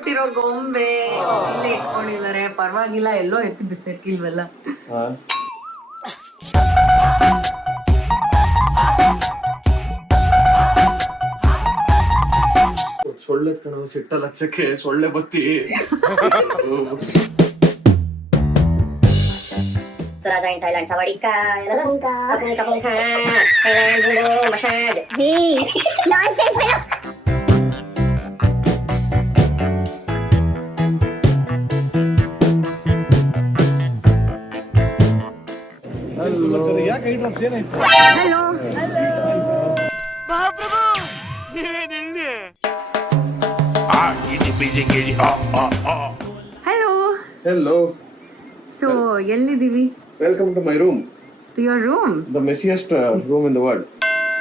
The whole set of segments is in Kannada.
ಕೊಟ್ಟಿರೋ ಗೊಂಬೆ ಇಲ್ಲೇ ಇಟ್ಕೊಂಡಿದ್ದಾರೆ. ಪರವಾಗಿಲ್ಲ, ಎಲ್ಲೋ ಎತ್ತಿ ಬಿಸಾಕಿಲ್ವಲ್ಲ. ಸೊಳ್ಳೆ ಕಣ ಸಿಟ್ಟಲ್ಲ ಹಚ್ಚಕ್ಕೆ ಸೊಳ್ಳೆ ಬತ್ತಿ. Teraza in Thailand, sawadika, kapung Thailand, dulu, masyad. Hei, nonsense kayo! Hello hello. Hello. So ಎಲ್ಲಿದ್ದೀವಿ? Welcome to my room. To your room? The messiest room in the world.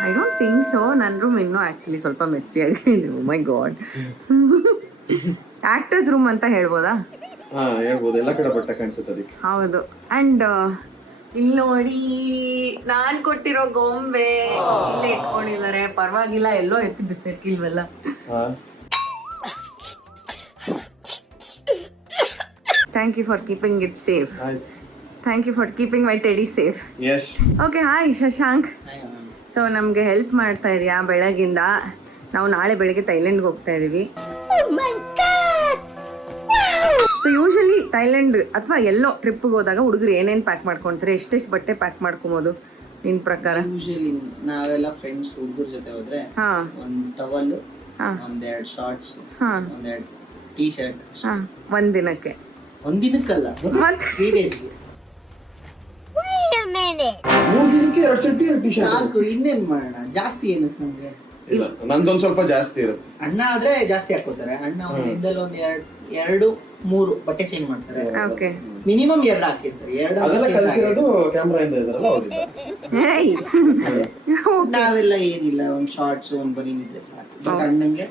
I don't think so. ನನ್ನ ರೂಮ್ ಇನ್ನೂ ಆ್ಯಕ್ಚುಲಿ ಸ್ವಲ್ಪ ಮೆಸ್ಸಿ ಆಗಿದೆ. Oh my god. Actors room ಅಂತ ಹೇಳ್ಬೋದಾ? ಹೇಳ್ಬೋದು. ಎಲ್ಲ ಕಡೆ ಬಟ್ಟೆ ಕಾಣಿಸುತ್ತೆ ಅದಕ್ಕೆ. ಹೌದು. ಆ್ಯಂಡ್ ಇಲ್ಲಿ ನೋಡಿ, ನಾನು ಕೊಟ್ಟಿರೋ ಗೊಂಬೆ ಇಲ್ಲೇ ಇಟ್ಕೊಂಡಿದ್ದಾರೆ. ಪರವಾಗಿಲ್ಲ, ಎಲ್ಲೋ ಎತ್ತಿ ಬಿಸಾಕಿಲ್ವಲ್ಲ. Thank you for keeping it safe. Thank you for keeping my teddy safe. Yes. Okay, hi Shashank. So ನಮಗೆ ಹೆಲ್ಪ್ ಮಾಡ್ತಾ ಇದೆಯಾ ಬೆಳಗಿಂದ? ನಾವು ನಾಳೆ ಬೆಳಗ್ಗೆ ಥೈಲ್ಯಾಂಡ್ಗೆ ಹೋಗ್ತಾ ಇದ್ದೀವಿ. ಸೊ ಯೂಶಲಿ ಥೈಲ್ಯಾಂಡ್ ಅಥವಾ ಎಲ್ಲೋ ಟ್ರಿಪ್ಗೆ ಹೋದಾಗ ಹುಡುಗರು ಏನೇನು ಪ್ಯಾಕ್ ಮಾಡ್ಕೊಳ್ತಾರೆ? ಎಷ್ಟೆಷ್ಟು ಬಟ್ಟೆ ಪ್ಯಾಕ್ ಮಾಡ್ಕೊಬೋದು ನಿನ್ನ ಪ್ರಕಾರ? ಯೂಶಲಿ ನಾವೆಲ್ಲ ಫ್ರೆಂಡ್ಸ್ ಹುಡುಗರ ಜೊತೆ ಹೋದ್ರೆ ಒಂದು ಟವಲ್, ಒಂದೆರಡು ಶಾರ್ಟ್ಸ್, ಒಂದೆರಡು ಟೀ ಶರ್ಟ್. ಒಂದ್ ದಿನಕ್ಕೆ? ಒಂದ್ ದಿನಕ್ಕಲ್ಲ, 3 ಡೇಸ್ಗೆ. 3 ದಿನಕ್ಕೆ 2 ಚಡ್ಡಿ 2 ಟಿ ಶರ್ಟ್ ಸಾಕು, ಇನ್ನೇನ್ ಮಾಡೋಣ? ಜಾಸ್ತಿ ಏನಕ್ಕೆ ನಮ್ಗೆ? ನಂದೊಂದ್ ಸ್ವಲ್ಪ ಜಾಸ್ತಿ ಇರುತ್ತೆ. ಅಣ್ಣ ಆದ್ರೆ ಜಾಸ್ತಿ ಹಾಕೋತಾರೆ. ಅಣ್ಣ ಒಂದಿಂದಲ್ಲ ಒಂದ್ 2-3 ಬಟ್ಟೆ ಚೇಂಜ್ ಮಾಡ್ತಾರೆ. ಓಕೆ, ಮಿನಿಮಮ್ 2 ಹಾಕಿರ್ತಾರೆ. 2 ಅದೆಲ್ಲ ಕಲ್ತಿರೋದು ಕ್ಯಾಮ್ರಾ ಇಂದ ಇದಾರಲ್ಲ ಅವ್ರಿಂದ. ನಾವೆಲ್ಲ ಏನಿಲ್ಲ, ಒಂದ್ ಶಾರ್ಟ್ಸ್, ಒಂದ್ ಬನೀನ್ ಇದ್ರೆ ಸಾಕು. ಬಟ್ ಅಣ್ಣಂಗೆ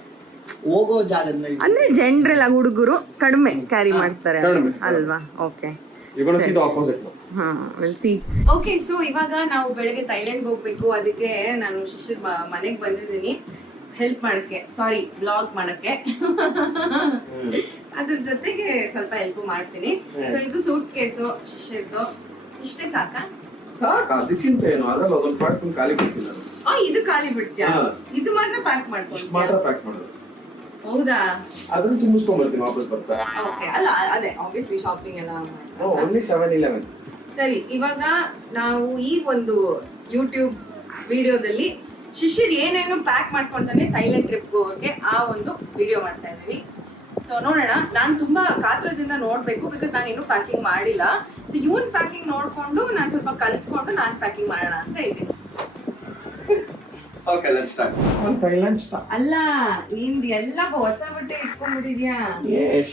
ಹೋಗೋ ಜಾಗದ ಮೇಲೆ ಅಂದ್ರೆ ಜನರಲ್ ಆಗಿ ಹುಡುಗರು ಕಡಿಮೆ ಕ್ಯಾರಿ ಮಾಡ್ತಾರೆ ಅಲ್ವಾ? Okay, you gonna see the opposite now. Will see. Okay, so ಇವಾಗ ನಾವು ಬೆಳಗ್ಗೆ ಥೈಲ್ಯಾಂಡ್ ಹೋಗ್ಬೇಕು. ಅದಕ್ಕೆ ನಾನು ಶಿಶಿರ್ ಮನೆಗೆ ಬಂದಿದ್ದೀನಿ ಹೆಲ್ಪ್ ಮಾಡಕ್ಕೆ, ಸಾರಿ ಬ್ಲಾಗ್ ಮಾಡಕ್ಕೆ. ಅದ್ರ ಜೊತೆಗೆ ಸ್ವಲ್ಪ ಹೆಲ್ಪ್ ಮಾಡ್ತೀನಿ. ಸೊ ಇದು ಸೂಟ್ ಕೇಸು ಶಿಶಿರ್ದು. ಇಷ್ಟೇ ಸಾಕಾ? ಸಾಕು, ಅದಕ್ಕಿಂತ ಏನು. ಅದ್ರಲ್ಲಿ ಅದೊಂದು ಪಾರ್ಟ್ ಫುಲ್ ಖಾಲಿ ಬಿಡ್ತೀನಿ ನಾನು. ಇದು ಖಾಲಿ ಬಿಡ್ತೀಯಾ? ಇದು ಮಾತ್ರ ಪ್ಯಾಕ್ ಮಾಡ್ಕೊಂಡು ಮಾತ್ರ ಪ್ಯಾಕ್ ಮಾಡೋದು. ಹೌದಾ? ಅದನ್ನ ತುಂಬಿಸ್ಕೊಂಡ್ ಬರ್ತೀನಿ ವಾಪಸ್ ಬರ್ತಾ. ಓಕೆ, ಅಲ್ಲ ಅದೇ ಆಬ್ವಿಯಸ್ಲಿ ಶಾಪಿಂಗ್ ಎಲ್ಲ. ಓನ್ಲಿ 7-11. ಸರಿ, ಇವಾಗ ನಾವು ಈ ಒಂದು ಯೂಟ್ಯೂಬ್ ವಿಡಿಯೋದಲ್ಲಿ ಶಿಶಿರ್ ಏನೇನು ಪ್ಯಾಕ್ ಮಾಡ್ಕೊಂತಾನೆ ಥೈಲ್ಯಾಂಡ್ ಟ್ರಿಪ್ಗೆ ಹೋಗೋಕೆ, ಆ ಒಂದು ವಿಡಿಯೋ ಮಾಡ್ತಾ ಇದ್ದೀವಿ. ಸೊ ನೋಡೋಣ. ನಾನು ತುಂಬಾ ಕಾತುರದಿಂದ ನೋಡ್ಬೇಕು, ಬಿಕಾಸ್ ನಾನು ಇನ್ನೂ ಪ್ಯಾಕಿಂಗ್ ಮಾಡಿಲ್ಲ. ಸೊ ಇವನ್ ಪ್ಯಾಕಿಂಗ್ ನೋಡ್ಕೊಂಡು ನಾನು ಸ್ವಲ್ಪ ಕಲ್ತ್ಕೊಂಡು ನಾನು ಪ್ಯಾಕಿಂಗ್ ಮಾಡೋಣ ಅಂತ ಇದ್ದೀನಿ. Okay, let's start. On Thailand start. ಅಲ್ಲ, ನಿಂದ ಎಲ್ಲ ಹೊಸ ಬಟ್ಟೆ ಇಟ್ಕೊಂಡ್ಬಿಟ್ಟಿದ್ಯಾ? Yes.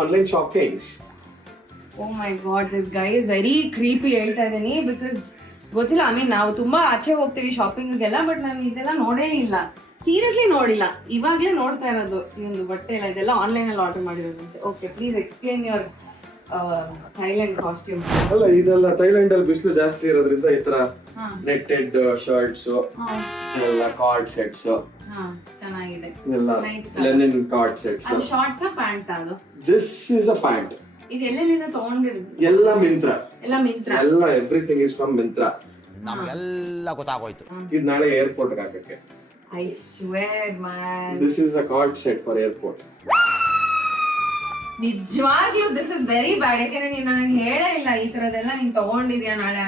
Online shoppings. Oh my god, this guy is very creepy. ಹೇಳ್ತಾ ಇದ್ದೀನಿ ಬಿಕಾಸ್ ಗೊತ್ತಿಲ್ಲ. ಐ ಮೀನ್ ನಾವು ತುಂಬಾ ಆಚೆ ಹೋಗ್ತೀವಿ ಶಾಪಿಂಗ್ಗೆಲ್ಲ, ಬಟ್ ನಾನು ಇದೆಲ್ಲ ನೋಡೇ ಇಲ್ಲ, ಸೀರಿಯಸ್ಲಿ ನೋಡಿಲ್ಲ. ಇವಾಗಲೇ ನೋಡ್ತಾ ಇರೋದು ಈ ಒಂದು ಬಟ್ಟೆ ಎಲ್ಲ. ಇದೆಲ್ಲ ಆನ್ಲೈನಲ್ಲಿ ಆರ್ಡರ್ ಮಾಡಿರೋದಂತೆ. Okay, please explain your Thailand costume. ಅಲ್ಲ, ಇದೆಲ್ಲ ಥೈಲ್ಯಾಂಡ್ ಅಲ್ಲಿ ಬಿಸಿಲು ಜಾಸ್ತಿ ಇರೋದ್ರಿಂದ ಈ ತರ ನೆಟ್ಟೆಡ್ ಶರ್ಟ್ಸ್ ಎಲ್ಲ ಕಾರ್ಡ್ ಸೆಟ್ಸ್ ಚೆನ್ನಾಗಿದೆ. ಎಲ್ಲ linen co-ord sets. Shorts pant ಅದು? This is a pant. ಇದು ಎಲ್ಲೆಲ್ಲಿಂದ ತಗೊಂಡಿರೋದು? ಎಲ್ಲ ಮಿಂತ್ರ. ಎಲ್ಲ ಎವ್ರಿಥಿಂಗ್ ಇಸ್ ಫ್ರಮ್ ಮಿಂತ್ರ. ನಮಗೆಲ್ಲ ಗೊತ್ತಾಗೋಯ್ತು. ಇದು ನಾಳೆ ಏರ್ಪೋರ್ಟ್ ಹಾಕಕ್ಕೆ. I square man, this is a card set for airport. ನಿಜವಾಗ್ಲೂ ದಿಸ್ ಇಸ್ ವೆರಿ ಬ್ಯಾಡ್. ಯಾಕಂದ್ರೆ ನೀನು ನನಗೆ ಹೇಳೇ ಇಲ್ಲ ಈ ತರದೆಲ್ಲ ನೀನ್ ತಗೊಂಡಿದ್ಯಾ ನಾಳೆ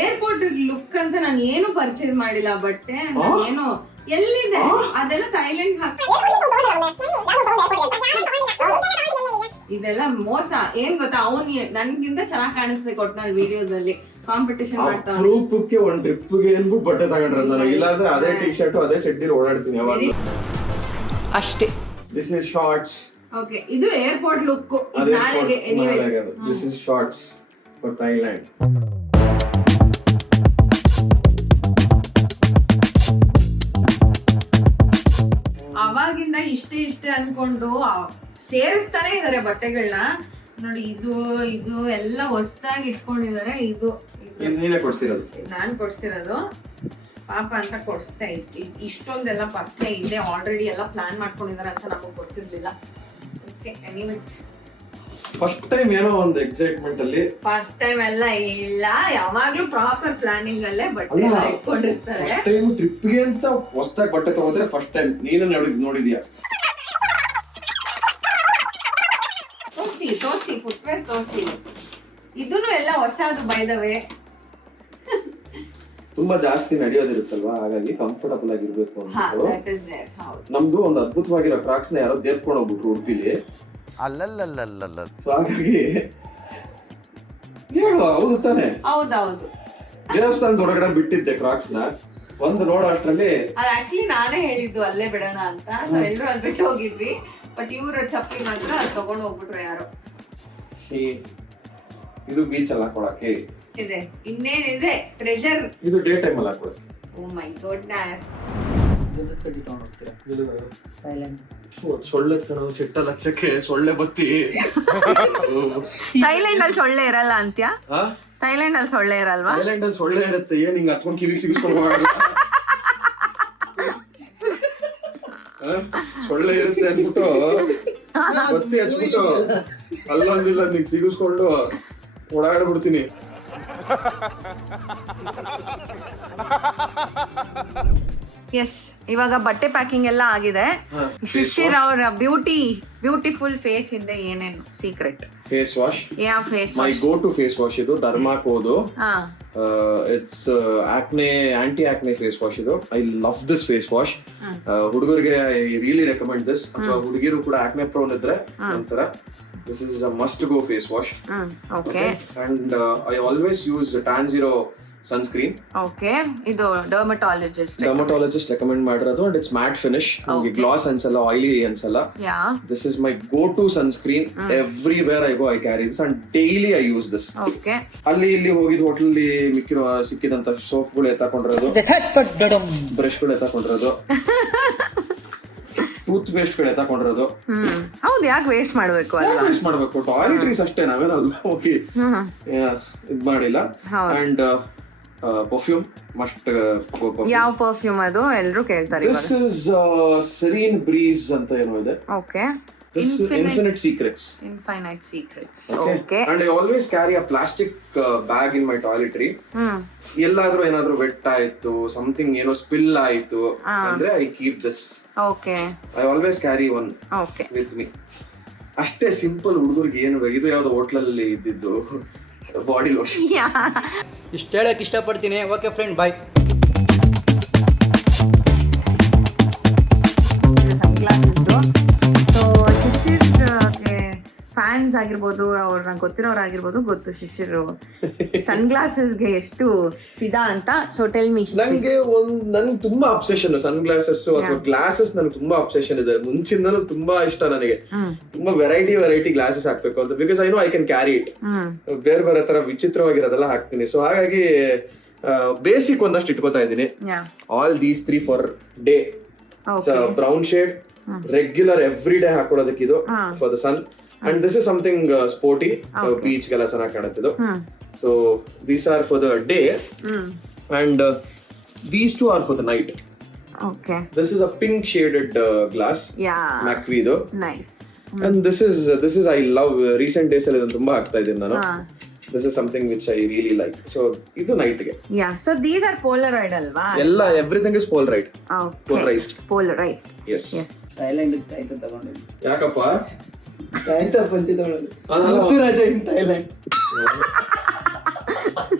ಏರ್ಪೋರ್ಟ್ ಲುಕ್ ಅಂತ. ನಾನು ಏನು ಪರ್ಚೇಸ್ ಮಾಡಿಲ್ಲ ಬಟ್ಟೆ. ಏನು ಎಲ್ಲಿದೆ ಅದೆಲ್ಲ ಥೈಲ್ಯಾಂಡ್ ಇದೆಲ್ಲ ಮೋಸ. ಏನ್ ಗೊತ್ತಾ, ಅವ್ನು ನನ್ಗಿಂತ ಚೆನ್ನಾಗಿ ಕಾಣಿಸ್ಬೇಕು ಒಟ್ನಲ್ಲಿ ವಿಡಿಯೋದಲ್ಲಿ. ಕಾಂಪಿಟೇಷನ್ ಮಾಡ್ತಾ ಗ್ರೂಪ್ಗೆ ಒಂದ್ ಟ್ರಿಪ್ಗೆ ಅಂದ್ಬಿಟ್ಟು ಬಟ್ಟೆ ತಗೊಂಡ್ರೆ ನಾನು. ಇಲ್ಲಾಂದ್ರೆ ಅದೇ ಟಿ ಶರ್ಟ್ ಅದೇ ಚಡ್ಡಿಲಿ ಓಡಾಡ್ತೀನಿ ಯಾವಾಗಲೂ ಅಷ್ಟೇ. This is shorts. ಓಕೆ, ಇದು ಏರ್ಪೋರ್ಟ್ ಲುಕ್ ನಾಳೆಗೆ. This is shorts for Thailand. ಅವಾಗಿಂದ ಇಷ್ಟೇ ಅನ್ಕೊಂಡು ಸೇರಿಸ್ತಾನೆ ಇದಾರೆ ಬಟ್ಟೆಗಳನ್ನ. ನೋಡಿ, ಇದು ಎಲ್ಲ ಹೊಸದಾಗಿ ಇಟ್ಕೊಂಡಿದ್ದಾರೆ. ಇದು ನೀನೇ ಕೊಡ್ಸಿರೋದು? ನಾನ್ ಕೊಡ್ಸಿರೋದು. ಪಾಪ ಅಂತ ಕೊಡಿಸ್ತಾ ಇತ್ತು. ಇಷ್ಟೊಂದೆಲ್ಲ ಬಟ್ಟೆ ಇದೆ ಆಲ್ರೆಡಿ, ಎಲ್ಲ ಪ್ಲಾನ್ ಮಾಡ್ಕೊಂಡಿದ್ದಾರೆ ಅಂತ ನಮಗೆ ಗೊತ್ತಿರ್ಲಿಲ್ಲ. ಓಕೆ ಎನಿವೇಸ್ ಫಸ್ಟ್ ಟೈಮ್ ಏನೋ ಒಂದು ಎಕ್ಸೈಟ್ಮೆಂಟ್ ಅಲ್ಲಿ ಫಸ್ಟ್ ಟೈಮ್ ಎಲ್ಲ ಇಲ್ಲ, ಯಾವಾಗ್ಲೂ ಪ್ರಾಪರ್ ಪ್ಲಾನಿಂಗ್ ಅಲ್ಲೇ ಬಟ್ಟೆ ಎಲ್ಲ ಇಟ್ಕೊಂಡಿರ್ತಾರೆ. ಫಸ್ಟ್ ಟೈಮ್ ಟ್ರಿಪ್ಗೆ ಅಂತ ಹೊಸದಾಗಿ ಬಟ್ಟೆ ತಗೋದ್ರೆ ಫಸ್ಟ್ ಟೈಮ್ ನೀನು ನೋಡಿದ್ಯಾ? ತೋರ್ಸಿ ಫುಟ್ವೇರ್ ತೋರ್ಸಿ. ಇದನ್ನು ಎಲ್ಲ ಹೊಸದು ಬೈದವೆ. ತುಂಬಾ ಜಾಸ್ತಿ ನಡೆಯೋದಿರುತ್ತಲ್ವಾ, ಹಾಗಾಗಿ ಕಂಫರ್ಟಬಲ್ ಆಗಿರ್ಬೇಕು ಅಂದ್ಬಿಟ್ಟು that is there. ಹೌದು. ನಮ್ದು ಒಂದು ಅದ್ಭುತವಾಗಿರೋ ಕ್ರಾಕ್ಸ್ ನ ಯಾರೋ ದೇರ್ಕೊಂಡು ಹೋಗ್ಬಿಟ್ರು ಉಡುಪಿಲಿ. ಅಲ್ಲಲ್ಲಲ್ಲಲ್ಲ ಹಾಗಾಗಿ ಹೇಳು, ಹೌದು ತಾನೆ? ಹೌದೌದು. ದೇವಸ್ಥಾನದ ಒಳಗಡೆ ಬಿಟ್ಟಿದ್ದೆ ಕ್ರಾಕ್ಸ್ ನ, ಒಂದು ನೋಡೋ ಅಷ್ಟ್ರಲ್ಲಿ ಅದು ಆಕ್ಚುಲಿ ನಾನೇ ಹೇಳಿದ್ದು ಅಲ್ಲೇ ಬಿಡೋಣ ಅಂತ. ಸೊ ಎಲ್ಲರೂ ಅಲ್ಲಿ ಬಿಟ್ಟು ಹೋಗಿದ್ವಿ. ಬಟ್ ಇವ್ರ ಚಪ್ಪಲಿ ಮಾತ್ರ ಅಲ್ಲಿ ತಗೊಂಡು ಹೋಗ್ಬಿಟ್ರು ಯಾರೋ. ಇದು ಬೀಚ್ ಅಲ್ಲಿ ಹಾಕೊಳಕ್ಕೆ ಇದೆ, ಇನ್ನೇನಿದೆ ಟ್ರೆಷರ್. ಇದು ಡೇ ಟೈಮ್ ಅಲ್ಲಿ ಹಾಕೊಳಕ್ಕೆ. ಓ ಮೈ ಗಾಡ್ನೆಸ್. ಗಂಧದ ಕಡ್ಡಿ ತಗೊಂಡು ಹೋಗ್ತೀರಾ ಥೈಲ್ಯಾಂಡ್? ಸೊಳ್ಳೆ ಕಣ ಸಿಟ್ಟ ಲಕ್ಷಕ್ಕೆ ಸೊಳ್ಳೆ ಬತ್ತಿ. ಥೈಲ್ಯಾಂಡ್ ಅಲ್ಲಿ ಸೊಳ್ಳೆ ಇರಲ್ಲ ಅಂತ್ಯ? ಥೈಲ್ಯಾಂಡ್ ಅಲ್ಲಿ ಸೊಳ್ಳೆ ಇರಲ್ವಾ? ಥೈಲ್ಯಾಂಡ್ ಅಲ್ಲಿ ಸೊಳ್ಳೆ ಇರುತ್ತೆ, ಏನ್ ಹಿಂಗ್ ಹತ್ಕೊಂಡ್ ಕಿವಿಗೆ ಸಿಗಿಸ್ಕೊಂಡು ಮಾಡಲ್ಲ. ಸೊಳ್ಳೆ ಇರುತ್ತೆ ಅಂದ್ಬಿಟ್ಟು ಬತ್ತಿ ಹಚ್ಬಿಟ್ಟು ಅಲ್ಲೊಂದಿಲ್ಲ ನಿಂಗೆ ಸಿಗಿಸ್ಕೊಂಡು ಓಡಾಡ್ಬಿಡ್ತೀನಿ. ಎಸ್, ಇವಾಗ ಬಟ್ಟೆ ಪ್ಯಾಕಿಂಗ್ ಎಲ್ಲ ಆಗಿದೆ. ಶಿಶಿರ್ ಅವರ ಬ್ಯೂಟಿಫುಲ್ ಫೇಸ್ ಹಿಂದೆ ಏನೇನು ಸೀಕ್ರೆಟ್? ಫೇಸ್ ವಾಶ್, ಯಾವ face my go to face wash ಇದು ಡರ್ಮಾಕೋದು. ಹಾ, it's anti acne face wash ಇದು. I love this face wash. ಹುಡುಗರಿಗೆ ಐ ರಿಯಲಿ ರೆಕಮೆಂಡ್ ದಿಸ್. ಅಥವಾ ಹುಡುಗಿರು ಕೂಡ ಆಕ್ನೆ ಪ್ರೋನ್ ಇದ್ರೆ ಒಂಥರ this is a must go face wash. Okay. And I always use ಟ್ಯಾನ್-0 ಸನ್ಸ್ಕ್ರೀನ್. ಓಕೆ, ಇದು ಡರ್ಮಟಾಲಜಿಸ್ಟ್ ರೆಕಮೆಂಡ್ ಮಾಡಿರೋದು. ಅಂಡ್ ಇಟ್ಸ್ ಮ್ಯಾಟ್ ಫಿನಿಶ್, ನಿಮಗೆ ಗ್ಲಾಸ್ ಅನ್ಸಲ್ಲ, ಆಯಿಲಿ ಅನ್ಸಲ್ಲ. This is my go to sunscreen. Everywhere I go I carry this and daily I use this. Okay. ಅಲ್ಲಿ ಇಲ್ಲಿ ಹೋಗಿದ್ ಹೋಟೆಲ್ ಮಿಕ್ಕಿರೋ ಸಿಕ್ಕಿದಂತ ಸೋಪ್ಗಳು ಎತ್ತಾಕೊಂಡಿರೋದು, ಬ್ರಷ್ಗಳು ಎತ್ತಾಕೊಂಡಿರೋದು, ಟೂತ್ ಪೇಸ್ಟ್ ಗಳು ಎತ್ತಾಕೊಂಡಿರೋದು. ಹೌದು, ಯಾಕೆ ವೇಸ್ಟ್ ಮಾಡ್ಬೇಕು ಅಲ್ಲ? ವೇಸ್ಟ್ ಮಾಡ್ಬೇಕು. ಟಾಯ್ಲೆಟ್ರೀಸ್ ಅಷ್ಟೇ, ನಾವೇನಲ್ಲ ಹೋಗಿ ಇದ್ ಮಾಡಿಲ್ಲ. And perfume must. ಯಾವ ಪರ್ಫ್ಯೂಮ್ ಅದು ಎಲ್ಲರೂ ಕೇಳ್ತಾರೆ. ದಿಸ್ ಇಸ್ ಸೆರೀನ್ ಬ್ರೀಸ್ ಅಂತ ಏನೋ ಇದೆ. Okay. Infinite Secrets. Okay. And I always carry a plastic bag in my toiletry. ಎಲ್ಲಾದ್ರೂ ಏನಾದ್ರೂ ವೆಟ್ ಆಯ್ತು, ಸಮಥಿಂಗ್ ಏನೋ ಸ್ಪಿಲ್ ಆಯ್ತು ಅಂದ್ರೆ I keep this. Okay. I always carry one with me. ಅಷ್ಟೇ ಸಿಂಪಲ್. ಹುಡುಗರಿಗೆ ಏನು ಇದು ಯಾವ್ದೋ ಹೋಟ್ಲಲ್ಲಿ ಇದ್ದಿದ್ದು ಬಾಡಿ ಲೋಷನ್. ಇಷ್ಟು ಹೇಳಕ್ ಇಷ್ಟಪಡ್ತೀನಿ. ಓಕೆ ಫ್ರೆಂಡ್, ಬಾಯ್. ಫ್ಯಾನ್ಸ್ ಆಗಿರ್ಬೋದು, ಅವ್ರನ್ನ ಗೊತ್ತಿರೋರಾಗಿರ್ಬೋದು, ಗೊತ್ತು ಶಿಶಿರ್ ಸನ್ ಗ್ಲಾಸಸ್ಗೆ ಎಷ್ಟು ಫಿದಾ ಅಂತ. So tell me. ನನ್ಗೆ ತುಂಬಾ ಅಬ್ಸೆಷನ್ ಸನ್ ಗ್ಲಾಸಸ್ ಅಥವಾ ಗ್ಲಾಸಸ್. ನನ್ಗೆ ತುಂಬಾ ಅಬ್ಸೆಷನ್ ಇದೆ ಮುಂಚಿಂದನೂ. ತುಂಬಾ ಇಷ್ಟ ನನಗೆ. ತುಂಬಾ ವೆರೈಟಿ ಗ್ಲಾಸಸ್ ಹಾಕ್ಬೇಕು ಅಂತ. Because I know I can carry it. ಬೇರೆ ಬೇರೆ ತರ ವಿಚಿತ್ರವಾಗಿರೋದೆಲ್ಲ ಹಾಕ್ತೀನಿ. ಸೊ ಹಾಗಾಗಿ ಬೇಸಿಕ್ ಒಂದಷ್ಟು ಇಟ್ಕೋತಾ ಇದ್ದೀನಿ. All these 3 for day. Brown shade regular every day ಹಾಕೊಳ್ಳೋದಕ್ಕೆ ಇದು for the sun. And this is something sporty, beach ಗೆಲ್ಲ ಚೆನ್ನಾಗಿ ಕಾಣುತ್ತಿದ್ದು. So these are for the day and these two are for the night. Okay. This is a pink shaded glass. Macvido. Nice. And this is I love. Recent days ಅಲ್ಲಿ ಇದನ್ನ ತುಂಬಾ ಹಾಕ್ತಾ ಇದ್ದೀನಿ ನಾನು. This is something which I really like. So ಇದು night ಗೆ. So these are polaroid alva? ಎಲ್ಲ everything is polaroid. Polarized. Yes. Thailand ಆಯ್ತು ತಗೊಂಡಿದ್ದೆ. ಯಾಕಪ್ಪ? ಆಯ್ತಾ ಪಂಚಿ ತಗೊಂಡು ರಾಜ ಇನ್ ಥೈಲ್ಯಾಂಡ್.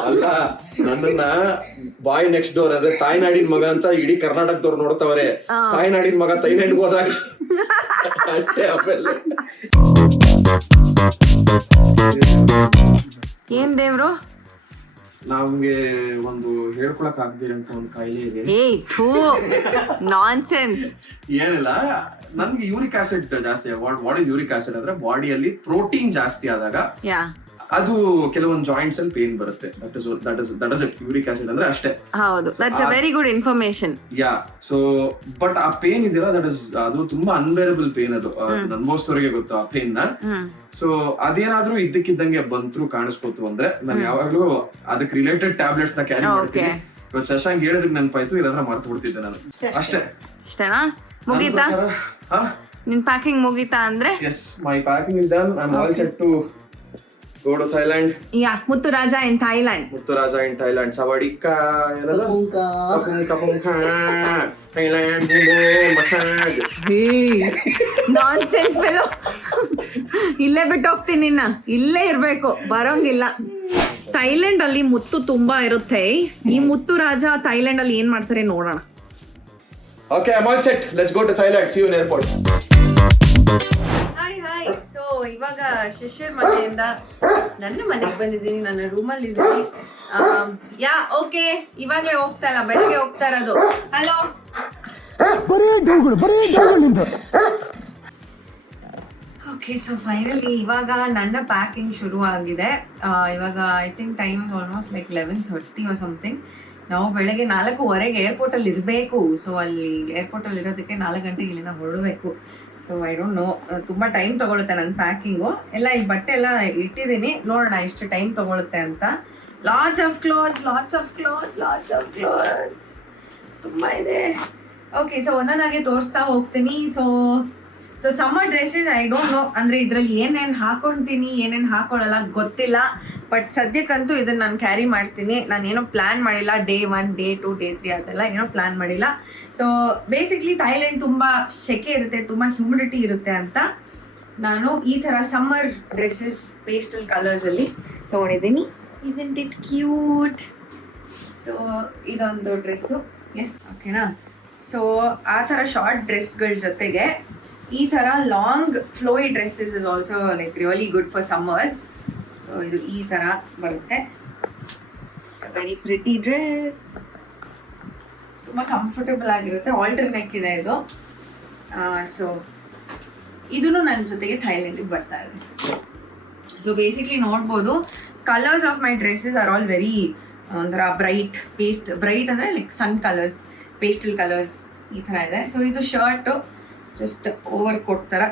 ಅಲ್ಲ, ನನ್ನನ್ನ ಬಾಯ್ ನೆಕ್ಸ್ಟ್ ಡೋರ್ ಅಂದ್ರೆ ತಾಯ್ನಾಡಿನ ಮಗ ಅಂತ ಇಡೀ ಕರ್ನಾಟಕದವ್ರು ನೋಡ್ತಾವ್ರೆ. ತಾಯ್ನಾಡಿನ ಮಗ ಥೈಲ್ಯಾಂಡ್ಗೆ ಹೋದಾಗ ಅಷ್ಟೇ. ಆಮೇಲೆ ಏನ್ ದೇವ್ರು ನಮ್ಗೆ ಒಂದು ಹೇಳ್ಕೊಳಕ್ ಆಗ್ದಿರ ಅಂತ ಒಂದು ಕಾಯಿಲೆ ಇದೆ. ನಾನ್ಸೆನ್ಸ್. ಏನಿಲ್ಲ, ನನ್ಗೆ ಯೂರಿಕ್ ಆಸಿಡ್ ಜಾಸ್ತಿ. ವಾಟ್ ಇಸ್ ಯೂರಿಕ್ ಆಸಿಡ್ ಅಂದ್ರೆ ಬಾಡಿಯಲ್ಲಿ ಪ್ರೋಟೀನ್ ಜಾಸ್ತಿ ಆದಾಗ ಅದು ಕೆಲವೊಂದು ಜಾಯಿಂಟ್ಸ್ ಅಲ್ಲಿ ಪೇನ್ ಬರುತ್ತೆ. That is it. Uric acid ಅಂದ್ರೆ ಅಷ್ಟೇ. ಹೌದು, that's a very good information. So but ಆ ಪೇನ್ ಇದೆಯಲ್ಲ, ಅದು ತುಂಬಾ ಅನ್ಬೇರಬಲ್ ಪೇನ್. ಅದು ಅನುಭವಿಸೋರಿಗೆ ಗೊತ್ತು ಆ ಪೇನ್ ನ. ಸೊ ಅದೇನಾದ್ರೂ ಇದ್ದಕ್ಕಿದ್ದಂಗೆ ಬಂದ್ರು ಕಾಣಿಸ್ಕೊತು ಅಂದ್ರೆ ನಾನು ಯಾವಾಗ್ಲೂ ಅದಕ್ಕೆ ರಿಲೇಟೆಡ್ ಟ್ಯಾಬ್ಲೆಟ್ಸ್ ನ ಕ್ಯಾರಿ ಮಾಡ್ತೀನಿ. ಇವತ್ತು ಶಶಾಂಕ್ ಹೇಳಿದಕ್ಕೆ ನೆನಪಾಯ್ತು, ಇಲ್ಲಾಂದ್ರೆ ಮರ್ತು ಬಿಡ್ತಿದ್ದೆ ನಾನು. ಅಷ್ಟೇ. ಅಷ್ಟೇನಾ? ಮುಗೀತಾ? ನಿನ್ ಪ್ಯಾಕಿಂಗ್ ಮುಗೀತಾ ಅಂದ್ರೆ Yes, my packing is done. I'm all set to go to Thailand. Yeah Mutturaja in Thailand. Mutturaja in Thailand. Sawadika. Kapung Thailand. Massage. Nonsense fellow. ಇಲ್ಲೇ ಬಿಟ್ಟು ಹೋಗ್ತೀನಿ ನಿನ್ನ, ಇಲ್ಲೇ ಇರ್ಬೇಕು, ಬರೋಂಗಿಲ್ಲ. ಥೈಲ್ಯಾಂಡ್ ಅಲ್ಲಿ ಮುತ್ತು ತುಂಬಾ ಇರುತ್ತೆ. ಈ ಮುತ್ತು ರಾಜ ಥೈಲ್ಯಾಂಡ್ ಅಲ್ಲಿ ಏನ್ ಮಾಡ್ತಾರೆ ನೋಡೋಣ. Okay, I'm all set. Let's go to Thailand. See you in airport. Hi. So ಇವಾಗ ಶಿಶಿರ್ ಮನೆಯಿಂದ ನನ್ನ ಮನೆಗೆ ಬಂದಿದ್ದೀನಿ, ನನ್ನ ರೂಮಲ್ಲಿ ಇದ್ದೀನಿ. ಯಾ ಓಕೆ, ಇವಾಗಲೇ ಹೋಗ್ತಾ ಇಲ್ಲ, ಬೆಳಗ್ಗೆ ಹೋಗ್ತಾ ಇರೋದು. ಹಲೋ. ಓಕೆ, ಸೊ ಫೈನಲಿ ಇವಾಗ ನನ್ನ ಪ್ಯಾಕಿಂಗ್ ಶುರು ಆಗಿದೆ. ಇವಾಗ I think time almost like 11:30 or something. ನಾವು ಬೆಳಗ್ಗೆ 4:15 ಏರ್ಪೋರ್ಟಲ್ಲಿ ಇರಬೇಕು. ಸೊ ಅಲ್ಲಿ ಏರ್ಪೋರ್ಟಲ್ಲಿ ಇರೋದಕ್ಕೆ 4 ಗಂಟೆಗೆ ಇಲ್ಲಿಂದ ಹೊರಡಬೇಕು. ಸೊ ಐ ಡೋಂಟ್ ನೋ, ತುಂಬ ಟೈಮ್ ತೊಗೊಳುತ್ತೆ ನನ್ನ ಪ್ಯಾಕಿಂಗು. ಎಲ್ಲ ಇಲ್ಲಿ ಬಟ್ಟೆ ಎಲ್ಲ ಇಟ್ಟಿದ್ದೀನಿ, ನೋಡೋಣ ಎಷ್ಟು ಟೈಮ್ ತೊಗೊಳುತ್ತೆ ಅಂತ. ಲಾಟ್ಸ್ ಆಫ್ ಕ್ಲೋತ್ಸ್ ತುಂಬ ಇದೆ. ಓಕೆ, ಸೊ ಒಂದೊಂದಾಗೆ ತೋರಿಸ್ತಾ ಹೋಗ್ತೀನಿ. So summer dresses I don't know, ಅಂದರೆ ಇದರಲ್ಲಿ ಏನೇನು ಹಾಕೊಳ್ತೀನಿ ಏನೇನು ಹಾಕೊಳ್ಳಲ್ಲ ಗೊತ್ತಿಲ್ಲ. ಬಟ್ ಸದ್ಯಕ್ಕಂತೂ ಇದನ್ನು ನಾನು ಕ್ಯಾರಿ ಮಾಡ್ತೀನಿ. ನಾನೇನೋ ಪ್ಲ್ಯಾನ್ ಮಾಡಿಲ್ಲ, ಡೇ 1, ಡೇ 2, ಡೇ 3 ಅದೆಲ್ಲ ಏನೋ ಪ್ಲ್ಯಾನ್ ಮಾಡಿಲ್ಲ. ಸೊ ಬೇಸಿಕ್ಲಿ ಥೈಲ್ಯಾಂಡ್ ತುಂಬ ಸೆಕೆ ಇರುತ್ತೆ, ತುಂಬ ಹ್ಯೂಮಿಡಿಟಿ ಇರುತ್ತೆ ಅಂತ ನಾನು ಈ ಥರ ಸಮ್ಮರ್ ಡ್ರೆಸ್ಸಸ್ ಪೇಸ್ಟಲ್ ಕಲರ್ಸಲ್ಲಿ ತೊಗೊಂಡಿದ್ದೀನಿ. Isn't it cute? ಸೊ ಇದೊಂದು ಡ್ರೆಸ್ಸು, ಎಸ್ ಓಕೆನಾ. ಸೊ ಆ ಥರ ಶಾರ್ಟ್ ಡ್ರೆಸ್ಗಳ ಜೊತೆಗೆ ಈ ಥರ long flowy dresses is also like really good for summers. So ಇದು ಈ ಥರ ಬರುತ್ತೆ, ವೆರಿ ಪ್ರಿಟಿ ಡ್ರೆಸ್, ತುಂಬ ಕಂಫರ್ಟಬಲ್ ಆಗಿರುತ್ತೆ. ಆಲ್ಟರ್ ನೆಕ್ ಇದೆ ಇದು. ಸೊ ಇದೂ ನನ್ನ ಜೊತೆಗೆ ಥೈಲ್ಯಾಂಡಿಗೆ ಬರ್ತಾ ಇದೆ. ಸೊ ಬೇಸಿಕ್ಲಿ ನೋಡ್ಬೋದು, colours of my dresses are all very ಒಂಥರ ಬ್ರೈಟ್ ಅಂದರೆ ಲೈಕ್ ಸನ್ ಕಲರ್ಸ್, ಪೇಸ್ಟಲ್ ಕಲರ್ಸ್ ಈ ಥರ ಇದೆ. ಸೊ ಇದು ಶರ್ಟು ಜಸ್ಟ್ ಓವರ್ ಕೋಟ್ ಥರ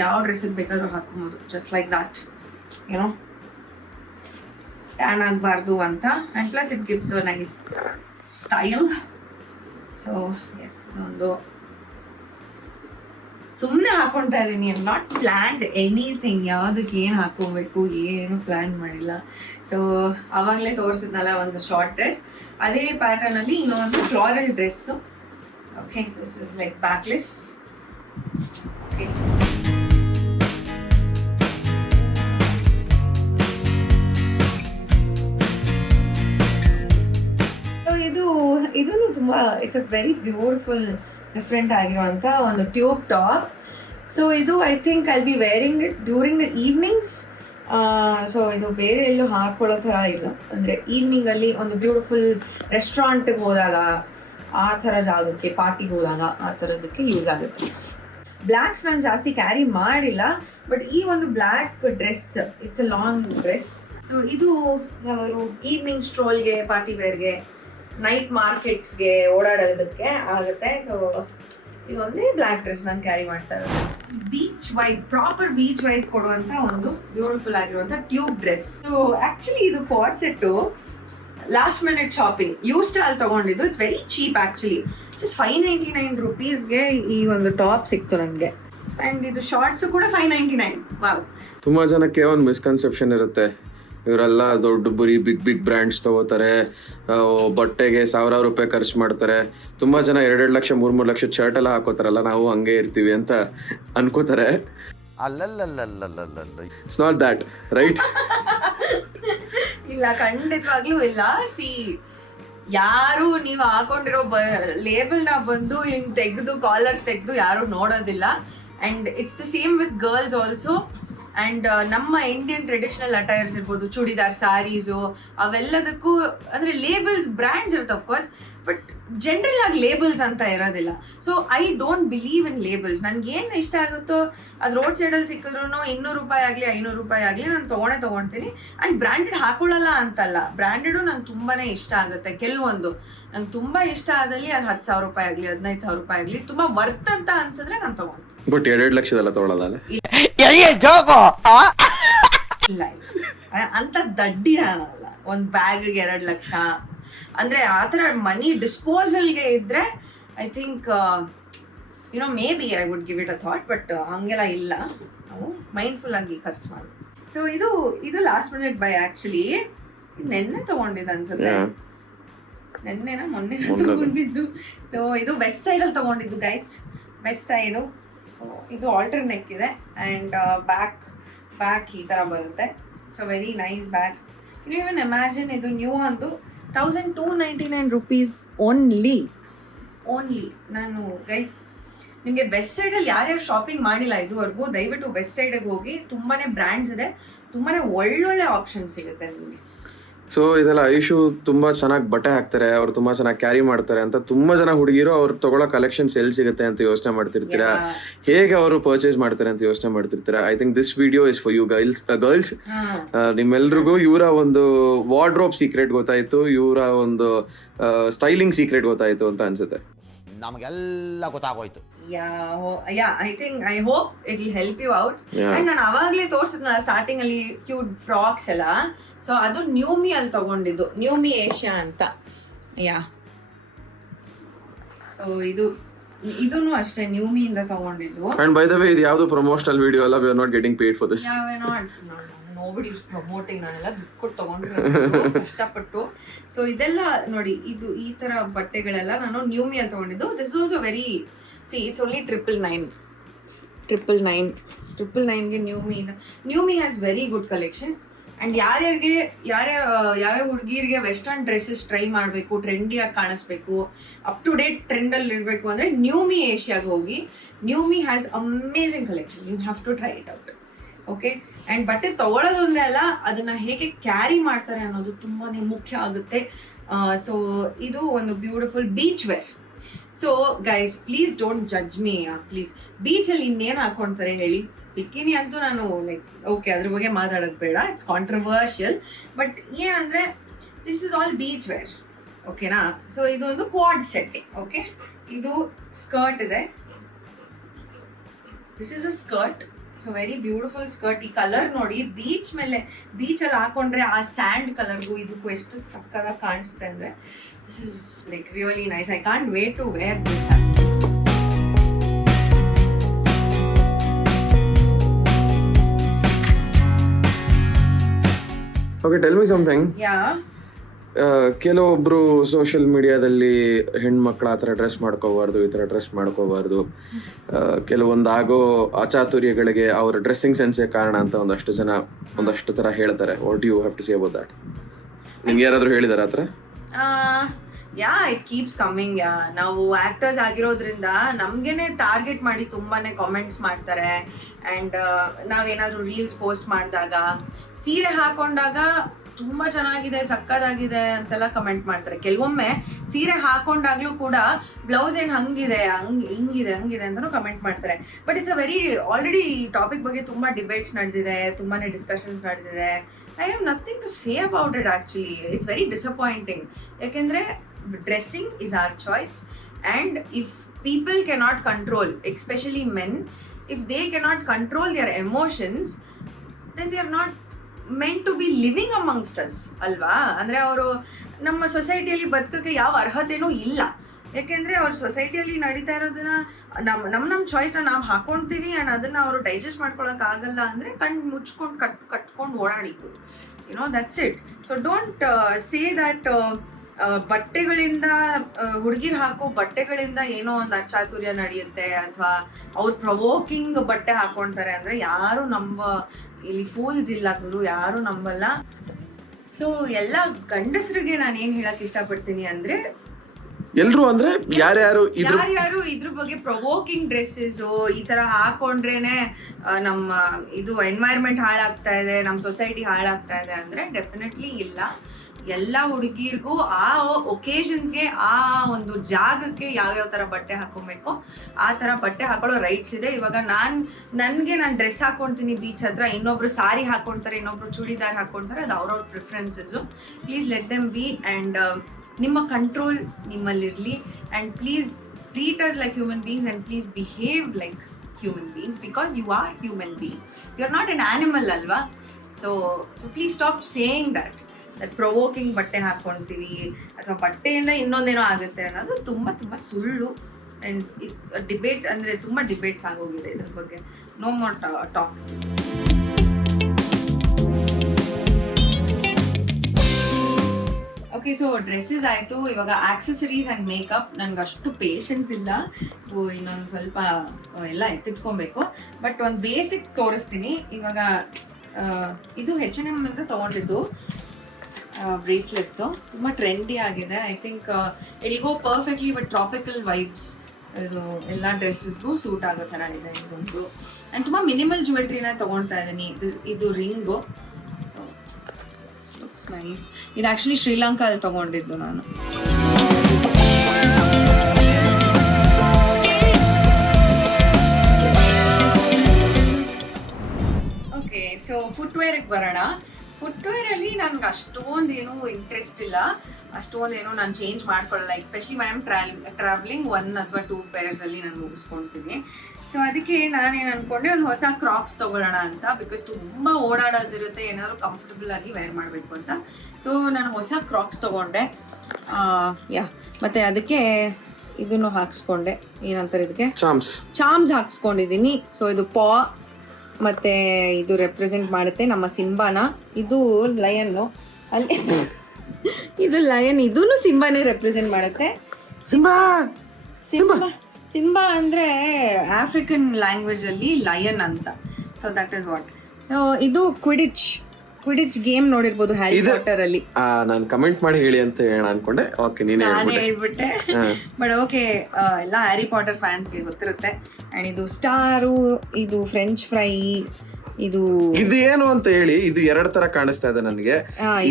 ಯಾವ ಡ್ರೆಸ್ಸಿಗೆ ಬೇಕಾದರೂ ಹಾಕೊಬೋದು, ಜಸ್ಟ್ ಲೈಕ್ ದಾಟ್, ಏನೋ ಟ್ಯಾನ್ ಆಗಬಾರ್ದು ಅಂತ. And plus it gives a nice style. So yes, ಒಂದು ಸುಮ್ಮನೆ ಹಾಕೊಳ್ತಾ ಇದ್ದೀನಿ, ಐ ನಾಟ್ ಪ್ಲ್ಯಾನ್ಡ್ ಎನಿಥಿಂಗ್. ಯಾವುದಕ್ಕೆ ಏನು ಹಾಕೋಬೇಕು ಏನು ಪ್ಲ್ಯಾನ್ ಮಾಡಿಲ್ಲ. ಸೊ ಆವಾಗಲೇ ತೋರಿಸಿದ್ನಲ್ಲ ಒಂದು ಶಾರ್ಟ್ ಡ್ರೆಸ್, ಅದೇ ಪ್ಯಾಟರ್ನಲ್ಲಿ ಇನ್ನೊಂದು floral dress. Okay, this is like backless. Okay, so ಇದೂ ತುಂಬ it's a very beautiful different ಆಗಿರುವಂಥ ಒಂದು ಟ್ಯೂಬ್ ಟಾಪ್. ಸೊ ಇದು I think I B varying it during the evenings. So ಇದು ಬೇರೆ ಎಲ್ಲೂ ಹಾಕ್ಕೊಳ್ಳೋ ಥರ ಇಲ್ಲ, ಅಂದರೆ ಈವ್ನಿಂಗಲ್ಲಿ ಒಂದು ಬ್ಯೂಟಿಫುಲ್ ರೆಸ್ಟೋರೆಂಟಿಗೆ ಹೋದಾಗ, ಆ ಥರ ಜಾಗಕ್ಕೆ ಪಾರ್ಟಿಗೆ ಹೋದಾಗ ಆ ಥರದಕ್ಕೆ ಯೂಸ್ ಆಗುತ್ತೆ. ಬ್ಲ್ಯಾಕ್ಸ್ ನಾನು ಜಾಸ್ತಿ ಕ್ಯಾರಿ ಮಾಡಿಲ್ಲ, ಬಟ್ ಈ ಒಂದು black dress it's a long dress. So ಇದು ಈವ್ನಿಂಗ್ ಸ್ಟ್ರೋಲ್ಗೆ, ಪಾರ್ಟಿ ವೇರ್ಗೆ, ನೈಟ್ ಮಾರ್ಕೆಟ್ಸ್ಗೆ ಓಡಾಡೋದಕ್ಕೆ ಆಗುತ್ತೆ. ಸೊ ಇದೊಂದೇ ಬ್ಲ್ಯಾಕ್ ಡ್ರೆಸ್ ನಾನು ಕ್ಯಾರಿ ಮಾಡ್ತಾ ಇರೋದು. Beach vibe, proper beach vibe ಕೊಡುವಂಥ ಒಂದು ಬ್ಯೂಟಿಫುಲ್ ಆಗಿರುವಂಥ ಟ್ಯೂಬ್ ಡ್ರೆಸ್. ಸೊ ಆ್ಯಕ್ಚುಲಿ ಇದು co-ord set last minute shopping ಯೂಸ್ಟಾಲ್ ತೊಗೊಂಡಿದ್ದು. It's very cheap actually, just 599 ರುಪೀಸ್ಗೆ ಈ ಒಂದು ಟಾಪ್ ಸಿಕ್ತು ನನಗೆ. ಆ್ಯಂಡ್ ಇದು ಶಾರ್ಟ್ಸು ಕೂಡ 599. ವಾವ್. ತುಂಬ ಜನಕ್ಕೆ ಒಂದು ಮಿಸ್ಕನ್ಸೆಪ್ಷನ್ ಇರುತ್ತೆ, ಇವರೆಲ್ಲ ದೊಡ್ಡ ಬಿಗ್ ಬ್ರ್ಯಾಂಡ್ಸ್ ತಗೋತಾರೆ, ಬಟ್ಟೆಗೆ 1000 ರೂಪಾಯಿ ಖರ್ಚು ಮಾಡ್ತಾರೆ. ತುಂಬ ಜನ 2 ಲಕ್ಷ 3 ಲಕ್ಷ ಶರ್ಟ್ ಎಲ್ಲ ಹಾಕೋತಾರಲ್ಲ, ನಾವು ಹಂಗೆ ಇರ್ತೀವಿ ಅಂತ ಅನ್ಕೋತಾರೆ. ಅಲ್ಲಲ್ಲಲ್ಲಲ್ಲಲ್ಲಲ್ಲ. It's not that, right? ಇಲ್ಲ, ಖಂಡಿತವಾಗ್ಲೂ ಇಲ್ಲ. ಸಿ, ಯಾರು ನೀವು ಹಾಕೊಂಡಿರೋ ಲೇಬಲ್ನ ಬಂದು ಹಿಂಗೆ ತೆಗೆದು ಕಾಲರ್ ತೆಗೆದು ಯಾರು ನೋಡೋದಿಲ್ಲ. And it's the same with girls also. And ನಮ್ಮ ಇಂಡಿಯನ್ ಟ್ರೆಡಿಷನಲ್ ಅಟೈರ್ಸ್ ಇರ್ಬೋದು, ಚೂಡಿದಾರ್, ಸ್ಯಾರೀಸು, ಅವೆಲ್ಲದಕ್ಕೂ ಅಂದರೆ ಲೇಬಲ್ಸ್, ಬ್ರ್ಯಾಂಡ್ಸ್ ಇರುತ್ತೆ ಅಫ್ಕೋರ್ಸ್, ಬಟ್ ಜನರಲ್ ಆಗಿ ಲೇಬಲ್ಸ್ ಅಂತ ಇರೋದಿಲ್ಲ. So I don't believe in labels. ನನಗೇನು ಇಷ್ಟ ಆಗುತ್ತೋ ಅದು ರೋಡ್ ಸೈಡಲ್ಲಿ ಸಿಕ್ಕಿದ್ರು 200 ರೂಪಾಯಿ ಆಗಲಿ 500 ರೂಪಾಯಿ ಆಗಲಿ ನಾನು ತೊಗೊಳ್ತೀನಿ. ಆ್ಯಂಡ್ ಬ್ರ್ಯಾಂಡೆಡ್ ಹಾಕೊಳ್ಳಲ್ಲ ಅಂತಲ್ಲ, ಬ್ರ್ಯಾಂಡೆಡು ನಂಗೆ ತುಂಬಾ ಇಷ್ಟ ಆಗುತ್ತೆ. ಕೆಲವೊಂದು ನಂಗೆ ತುಂಬ ಇಷ್ಟ ಆದಲ್ಲಿ ಅದು 10,000 ರೂಪಾಯಿ ಆಗಲಿ 15,000 ರೂಪಾಯಿ ಆಗಲಿ ತುಂಬ ವರ್ತ್ ಅಂತ ಅನ್ಸಿದ್ರೆ ನಾನು ತೊಗೊಳ್ತೀನಿ. ಬಟ್ 2 ಲಕ್ಷದಲ್ಲ ತೊಗೊಳಲ್ಲ. ಇಲ್ಲ ಅಂತ ದಡ್ಡಿ ನಾನಲ್ಲ. ಒಂದು ಬ್ಯಾಗ್ಗೆ 2 ಲಕ್ಷ ಅಂದರೆ ಆ ಥರ ಮನಿ ಡಿಸ್ಪೋಸಲ್ಗೆ ಇದ್ದರೆ I think may be I would give it a thought, but ಹಂಗೆಲ್ಲ ಇಲ್ಲ, ನಾವು ಮೈಂಡ್ಫುಲ್ ಆಗಿ ಖರ್ಚು ಮಾಡಿ. ಸೊ ಇದು ಲಾಸ್ಟ್ ಮಿನಿಟ್ ಬೈ ಆಕ್ಚುಲಿ. ನೆನ್ನೆ ತಗೊಂಡಿದ್ದು ಅನ್ಸುತ್ತೆ, ನೆನ್ನೆನ ಮೊನ್ನೆ ತಗೊಂಡಿದ್ದು. ಸೊ ಇದು ವೆಸ್ಟ್ ಸೈಡಲ್ಲಿ ತಗೊಂಡಿದ್ದು ಗೈಸ್, ವೆಸ್ಟ್ ಸೈಡು. ಇದು ಆಲ್ಟರ್ ನೆಕ್ ಇದೆ ಆ್ಯಂಡ್ ಬ್ಯಾಕ್ ಈ ಥರ ಬರುತ್ತೆ. So very nice bag. You even imagine, ಇದು ನ್ಯೂ ಅಂದು 1299 rupees ಓನ್ಲಿ. ನಾನು ಗೈಸ್ ನಿಮಗೆ ವೆಸ್ಟ್ ಸೈಡಲ್ಲಿ ಯಾರ್ಯಾರು ಶಾಪಿಂಗ್ ಮಾಡಿಲ್ಲ ಇದುವರೆಗೂ, ದಯವಿಟ್ಟು ವೆಸ್ಟ್ ಸೈಡಿಗೆ ಹೋಗಿ. ತುಂಬಾ ಬ್ರ್ಯಾಂಡ್ಸ್ ಇದೆ, ತುಂಬಾ ಒಳ್ಳೊಳ್ಳೆ ಆಪ್ಷನ್ ಸಿಗುತ್ತೆ ನಿಮಗೆ. ಸೊ ಇದೆಲ್ಲ ಐಶು ತುಂಬಾ ಚೆನ್ನಾಗಿ ಬಟ್ಟೆ ಹಾಕ್ತಾರೆ, ಅವ್ರು ತುಂಬಾ ಚೆನ್ನಾಗಿ ಕ್ಯಾರಿ ಮಾಡ್ತಾರೆ ಅಂತ ತುಂಬಾ ಜನ ಹುಡುಗಿರು ಅವ್ರು ತಗೊಳ್ಳೋ ಕಲೆಕ್ಷನ್ಸ್ ಎಲ್ಲಿ ಸಿಗುತ್ತೆ ಅಂತ ಯೋಚನೆ ಮಾಡ್ತಿರ್ತೀರಾ, ಹೇಗೆ ಅವರು ಪರ್ಚೇಸ್ ಮಾಡ್ತಾರೆ ಅಂತ ಯೋಚನೆ ಮಾಡ್ತಿರ್ತೀರಾ. I think this video is for you girls. ನಿಮ್ಮೆಲ್ರಿಗೂ ಇವರ ಒಂದು ವಾರ್ಡ್ರೋಬ್ ಸೀಕ್ರೆಟ್ ಗೊತ್ತಾಯ್ತು, ಇವರ ಒಂದು ಸ್ಟೈಲಿಂಗ್ ಸೀಕ್ರೆಟ್ ಗೊತ್ತಾಯ್ತು ಅಂತ ಅನ್ಸುತ್ತೆ. ನಮಗೆಲ್ಲ ಗೊತ್ತಾಗೋಯ್ತು. I hope it will help you out. And ನಾನು ಅವಾಗಲೇ ತೋರಿಸಿದ್ನಲ್ಲ ಸ್ಟಾರ್ಟಿಂಗ್ ಅಲ್ಲಿ ಕ್ಯೂಟ್ ಫ್ರಾಕ್ಸ್ ಎಲ್ಲ, ಸೊ ಅದು ನ್ಯೂಮಿ ಅಲ್ಲಿ ತಗೊಂಡಿದ್ದು, ನ್ಯೂಮಿ ಏಷ್ಯಾ ಅಂತ. ಸೊ ಇದೂನು ಅಷ್ಟೇ ನ್ಯೂಮಿಯಿಂದ ತಗೊಂಡಿದ್ದು. ಅಂಡ್ ಬೈ ದ ವೇ ಇದು ಯಾವುದು ಪ್ರಮೋಷನಲ್ ವಿಡಿಯೋ ಅಲ್ಲ, we are not getting paid for this. Nobody is promoting, ನಾನೆಲ್ಲ ದುಡ್ಡು ಕೊಟ್ಟು ತಗೊಂಡಿರೋದು ಕಷ್ಟಪಟ್ಟು. ಸೊ ಇದೆಲ್ಲ ನೋಡಿ, ಇದು ಈ ತರ ಬಟ್ಟೆಗಳೆಲ್ಲ ನಾನು ನ್ಯೂಮಿಯಲ್ಲಿ ತಗೊಂಡಿದ್ದು. This is also very, it's only 999ಗೆ Newme has very good collection. And ಯಾವ್ಯಾವ ಹುಡುಗಿರಿಗೆ ವೆಸ್ಟರ್ನ್ ಡ್ರೆಸ್ಸಸ್ ಟ್ರೈ ಮಾಡಬೇಕು, ಟ್ರೆಂಡಿಯಾಗಿ ಕಾಣಿಸ್ಬೇಕು, ಅಪ್ ಟು ಡೇಟ್ ಟ್ರೆಂಡಲ್ಲಿ ಇರಬೇಕು ಅಂದರೆ ನ್ಯೂಮಿ ಏಷ್ಯಾಗೆ ಹೋಗಿ. Newme has amazing collection, you have to try it out. Okay, and ಬಟ್ಟೆ ತೊಗೊಳೋದೊಂದೇ ಅಲ್ಲ, ಅದನ್ನು ಹೇಗೆ ಕ್ಯಾರಿ ಮಾಡ್ತಾರೆ ಅನ್ನೋದು ತುಂಬಾ ಮುಖ್ಯ ಆಗುತ್ತೆ. ಸೊ ಇದು ಒಂದು beautiful beachwear. So guys please don't judge me please. ಬೀಚಲ್ಲಿ ಇನ್ನೇನು ಹಾಕೊಳ್ತಾರೆ ಹೇಳಿ? ಬಿಕಿನಿ ಅಂತೂ ನಾನು ಓಕೆ ಅದ್ರ ಬಗ್ಗೆ ಮಾತಾಡೋದು ಬೇಡ, ಇಟ್ಸ್ ಕಾಂಟ್ರವರ್ಷಿಯಲ್. ಬಟ್ ಏನಂದರೆ this is all beachwear, ಓಕೆನಾ? ಸೊ ಇದು ಒಂದು ಕ್ವಾಡ್ ಸೆಟ್ಟಿಂಗ್. ಓಕೆ, ಇದು ಸ್ಕರ್ಟ್ ಇದೆ, this is a skirt. So very beautiful skirt. ಈ ಕಲರ್ ನೋಡಿ, ಬೀಚಲ್ಲಿ ಹಾಕೊಂಡ್ರೆ ಆ ಸ್ಯಾಂಡ್ ಕಲರ್ಗೂ ಇದಕ್ಕೂ ಎಷ್ಟು ಸಕ್ಕತ್ತಾಗಿ ಕಾಣಿಸುತ್ತೆ ಅಂದರೆ, this is like really nice. I can't wait to wear this actually. Okay, tell me something. ಕೆಲವೊಬ್ರು ಸೋಷಿಯಲ್ ಮೀಡಿಯಾದಲ್ಲಿ ಹೆಣ್ಮಕ್ಳು ಆ ಥರ ಡ್ರೆಸ್ ಮಾಡ್ಕೋಬಾರ್ದು, ಈ ಥರ ಡ್ರೆಸ್ ಮಾಡ್ಕೋಬಾರ್ದು, ಕೆಲವೊಂದು ಆಗೋ ಅಚಾತುರ್ಯಗಳಿಗೆ ಅವರ ಡ್ರೆಸ್ಸಿಂಗ್ ಸೆನ್ಸೇ ಕಾರಣ ಅಂತ ಒಂದಷ್ಟು ಥರ ಹೇಳ್ತಾರೆ. What you have to say about that? ನಿಮ್ಗೆ ಯಾರಾದರೂ ಹೇಳಿದಾರೆ ಆ ಥರ? It keeps coming. ನಾವು ಆ್ಯಕ್ಟರ್ಸ್ ಆಗಿರೋದ್ರಿಂದ ನಮಗೇನೆ ಟಾರ್ಗೆಟ್ ಮಾಡಿ ತುಂಬಾ ಕಾಮೆಂಟ್ಸ್ ಮಾಡ್ತಾರೆ. ಆ್ಯಂಡ್ ನಾವೇನಾದರೂ ರೀಲ್ಸ್ ಪೋಸ್ಟ್ ಮಾಡಿದಾಗ, ಸೀರೆ ಹಾಕೊಂಡಾಗ ತುಂಬ ಚೆನ್ನಾಗಿದೆ, ಸಕ್ಕದಾಗಿದೆ ಅಂತೆಲ್ಲ ಕಮೆಂಟ್ ಮಾಡ್ತಾರೆ. ಕೆಲವೊಮ್ಮೆ ಸೀರೆ ಹಾಕೊಂಡಾಗ್ಲೂ ಕೂಡ ಬ್ಲೌಸ್ ಏನು ಹಿಂಗಿದೆ ಅಂತಲೂ ಕಮೆಂಟ್ ಮಾಡ್ತಾರೆ. But it's a very, already ಈ ಟಾಪಿಕ್ ಬಗ್ಗೆ ತುಂಬ ಡಿಬೇಟ್ಸ್ ನಡೆದಿದೆ, ತುಂಬಾ ಡಿಸ್ಕಷನ್ಸ್ ನಡೆದಿದೆ. I have nothing to say about it actually. It's very disappointing. ಯಾಕೆಂದರೆ dressing is our choice, and if people cannot control, especially men, if they cannot control their emotions, then they are not meant to be living amongst us ಅಲ್ವಾ? ಅಂದರೆ ಅವರು ನಮ್ಮ ಸೊಸೈಟಿಯಲ್ಲಿ ಬದುಕೋಕ್ಕೆ ಯಾವ ಅರ್ಹತೆನೂ ಇಲ್ಲ. ಯಾಕೆಂದರೆ ಅವ್ರ ಸೊಸೈಟಿಯಲ್ಲಿ ನಡೀತಾ ಇರೋದನ್ನ ನಮ್ಮ ಚಾಯ್ಸ್ನ ನಾವು ಹಾಕೊಳ್ತೀವಿ, ಆ್ಯಂಡ್ ಅದನ್ನು ಅವರು ಡೈಜೆಸ್ಟ್ ಮಾಡ್ಕೊಳಕ್ಕಾಗಲ್ಲ ಅಂದರೆ ಕಣ್ಣು ಮುಚ್ಕೊಂಡು ಕಟ್ಕೊಂಡು ಓಡಾಡಿದ್ದು, that's it. So don't say that ಬಟ್ಟೆಗಳಿಂದ, ಹುಡುಗಿರು ಹಾಕೋ ಬಟ್ಟೆಗಳಿಂದ ಏನೋ ಒಂದು ಅಚಾತುರ್ಯ ನಡೆಯುತ್ತೆ, ಅಥವಾ ಅವ್ರು ಪ್ರವೋಕಿಂಗ್ ಬಟ್ಟೆ ಹಾಕೊಳ್ತಾರೆ ಅಂದರೆ ಯಾರು ಇಲ್ಲಿ ಫೂಲ್ಸ್ ಇಲ್ಲ ಗುರು, ಯಾರು ನಂಬಲ್ಲ. ಸೊ ಎಲ್ಲ ಗಂಡಸರಿಗೆ ನಾನು ಏನು ಹೇಳಕ್ ಇಷ್ಟಪಡ್ತೀನಿ ಅಂದರೆ, ಎಲ್ಲರೂ ಅಂದ್ರೆ ಯಾರ್ಯಾರು ಇದ್ರ ಬಗ್ಗೆ ಪ್ರವೋಕಿಂಗ್ ಡ್ರೆಸ್ಸಸ್ ಈ ತರ ಹಾಕೊಂಡ್ರೇನೆ ನಮ್ಮ ಇದು ಎನ್ವೈರ್ಮೆಂಟ್ ಹಾಳಾಗ್ತಾ ಇದೆ, ನಮ್ಮ ಸೊಸೈಟಿ ಹಾಳಾಗ್ತಾ ಇದೆ ಅಂದ್ರೆ ಡೆಫಿನೆಟ್ಲಿ ಇಲ್ಲ. ಎಲ್ಲ ಹುಡುಗಿರ್ಗೂ ಆ ಒಕೇಶನ್ಸ್ಗೆ, ಆ ಒಂದು ಜಾಗಕ್ಕೆ ಯಾವ್ಯಾವ ಥರ ಬಟ್ಟೆ ಹಾಕೊಬೇಕು ಆ ಥರ ಬಟ್ಟೆ ಹಾಕೊಳ್ಳೋ ರೈಟ್ಸ್ ಇದೆ. ಇವಾಗ ನಾನು ಡ್ರೆಸ್ ಹಾಕೊಳ್ತೀನಿ ಬೀಚ್ ಹತ್ರ, ಇನ್ನೊಬ್ರು ಸಾರಿ ಹಾಕೊಳ್ತಾರೆ, ಇನ್ನೊಬ್ರು ಚೂಡಿದಾರ್ ಹಾಕೊಳ್ತಾರೆ, ಅದು ಅವ್ರವ್ರ preferences. Please let them be, and ನಿಮ್ಮ ಕಂಟ್ರೋಲ್ ನಿಮ್ಮಲ್ಲಿರಲಿ. And please treat us like human beings, and please behave like human beings, because you are human being, you are not an animal ಅಲ್ವಾ? So please stop saying that provoking ಬಟ್ಟೆ ಹಾಕ್ಕೊಳ್ತೀವಿ ಅಥವಾ ಬಟ್ಟೆಯಿಂದ ಇನ್ನೊಂದೇನೋ ಆಗುತ್ತೆ ಅನ್ನೋದು ತುಂಬ ತುಂಬ ಸುಳ್ಳು. ಆ್ಯಂಡ್ ಇಟ್ಸ್ ಡಿಬೇಟ್, ಅಂದರೆ ತುಂಬ ಡಿಬೇಟ್ಸ್ ಆಗೋಗಿದೆ ಇದ್ರ ಬಗ್ಗೆ. No more talks. Okay, so dresses ಆಯಿತು. ಇವಾಗ ಆಕ್ಸೆಸರೀಸ್ ಆ್ಯಂಡ್ ಮೇಕಪ್. ನನಗೆ ಅಷ್ಟು ಪೇಷನ್ಸ್ ಇಲ್ಲ, ಸೊ ಇನ್ನೊಂದು ಸ್ವಲ್ಪ ಎಲ್ಲ ಎತ್ತಿಟ್ಕೊಬೇಕು. ಬಟ್ ಒಂದು ಬೇಸಿಕ್ ತೋರಿಸ್ತೀನಿ ಇವಾಗ. ಇದು H&M ಅಂತ ತೊಗೊಂಡಿದ್ದು ಬ್ರೇಸ್ಲೆಟ್ಸು. ತುಂಬ ಟ್ರೆಂಡಿ ಆಗಿದೆ. I think it go perfectly with tropical vibes. ಇದು ಎಲ್ಲ ಡ್ರೆಸ್ಸಸ್ಗೂ ಸೂಟ್ ಆಗೋ ಥರ ಇದೆ ಇದೊಂದು. ಆ್ಯಂಡ್ ತುಂಬ ಮಿನಿಮಲ್ ಜ್ಯುವೆಲ್ರಿನ ತೊಗೊಳ್ತಾ ಇದ್ದೀನಿ. ಇದು ರಿಂಗು. So looks nice. ಇದು ಆ್ಯಕ್ಚುಲಿ ಶ್ರೀಲಂಕಾದಲ್ಲಿ ತೊಗೊಂಡಿದ್ದು ನಾನು. ಓಕೆ, ಸೊ ಫುಟ್ವೇರಿಗೆ ಬರೋಣ. ಫುಟ್ವೇರಲ್ಲಿ ನನಗೆ ಅಷ್ಟೊಂದೇನು ಇಂಟ್ರೆಸ್ಟ್ ಇಲ್ಲ, ಅಷ್ಟೊಂದೇನು ನಾನು ಚೇಂಜ್ ಮಾಡ್ಕೊಳ್ಳಲ್ಲ. ಎಸ್ಪೆಷಲಿ ಮ್ಯಾಮ್ ಟ್ರಾವೆಲಿಂಗ್ 1 ಅಥವಾ 2 ಪೇರ್ಸಲ್ಲಿ ನಾನು ಮುಗಿಸ್ಕೊಳ್ತೀನಿ. ಸೊ ಅದಕ್ಕೆ ನಾನೇನು ಅಂದ್ಕೊಂಡೆ, ಒಂದು ಹೊಸ ಕ್ರಾಕ್ಸ್ ತೊಗೊಳ್ಳೋಣ ಅಂತ. ಬಿಕಾಸ್ ತುಂಬ ಓಡಾಡೋದಿರುತ್ತೆ, ಏನಾದರೂ ಕಂಫರ್ಟಬಲ್ ಆಗಿ ವೇರ್ ಮಾಡಬೇಕು ಅಂತ. ಸೊ ನಾನು ಹೊಸ ಕ್ರಾಕ್ಸ್ ತೊಗೊಂಡೆ. ಮತ್ತು ಅದಕ್ಕೆ ಇದನ್ನು ಹಾಕ್ಸ್ಕೊಂಡೆ. ಏನಂತಾರೆ ಇದಕ್ಕೆ? ಚಾಮ್ಸ್ ಹಾಕ್ಸ್ಕೊಂಡಿದ್ದೀನಿ. ಸೊ ಇದು ಮತ್ತು ಇದು ರೆಪ್ರೆಸೆಂಟ್ ಮಾಡುತ್ತೆ ನಮ್ಮ ಸಿಂಬಾನ. ಇದು ಲಯನ್ನು, ಅಲ್ಲಿ ಇದು ಲಯನ್, ಇದೂ ಸಿಂಬಾನೇ ರೆಪ್ರೆಸೆಂಟ್ ಮಾಡುತ್ತೆ. ಸಿಂಬಾ ಅಂದರೆ ಆಫ್ರಿಕನ್ ಲ್ಯಾಂಗ್ವೇಜಲ್ಲಿ ಲಯನ್ ಅಂತ. So that is what. So ಇದು ಕ್ವಿಡಿಚ್ ಗೇಮ್ ನೋಡಿರ್ಬೋದು ಹ್ಯಾರಿ ಪಾಟರ್ ಅಲ್ಲಿ. ನಾನು ಕಮೆಂಟ್ ಮಾಡಿ ಹೇಳಿ ಅಂತ ಹೇಳೋಣ ಅನ್ಕೊಂಡೆ. ಓಕೆ, ನಾನು ಹೇಳ್ಬಿಟ್ಟೆ. ಬಟ್ ಓಕೆ, ಎಲ್ಲ ಹ್ಯಾರಿ ಪಾಟರ್ ಫ್ಯಾನ್ಸ್ಗೆ ಗೊತ್ತಿರುತ್ತೆ. ಆ್ಯಂಡ್ ಇದು ಸ್ಟಾರು, ಇದು ಫ್ರೆಂಚ್ ಫ್ರೈ, ಇದು ಏನು ಅಂತ ಹೇಳಿ. ಇದು 2 ತರ ಕಾಣಿಸ್ತಾ ಇದೆ ನನಗೆ.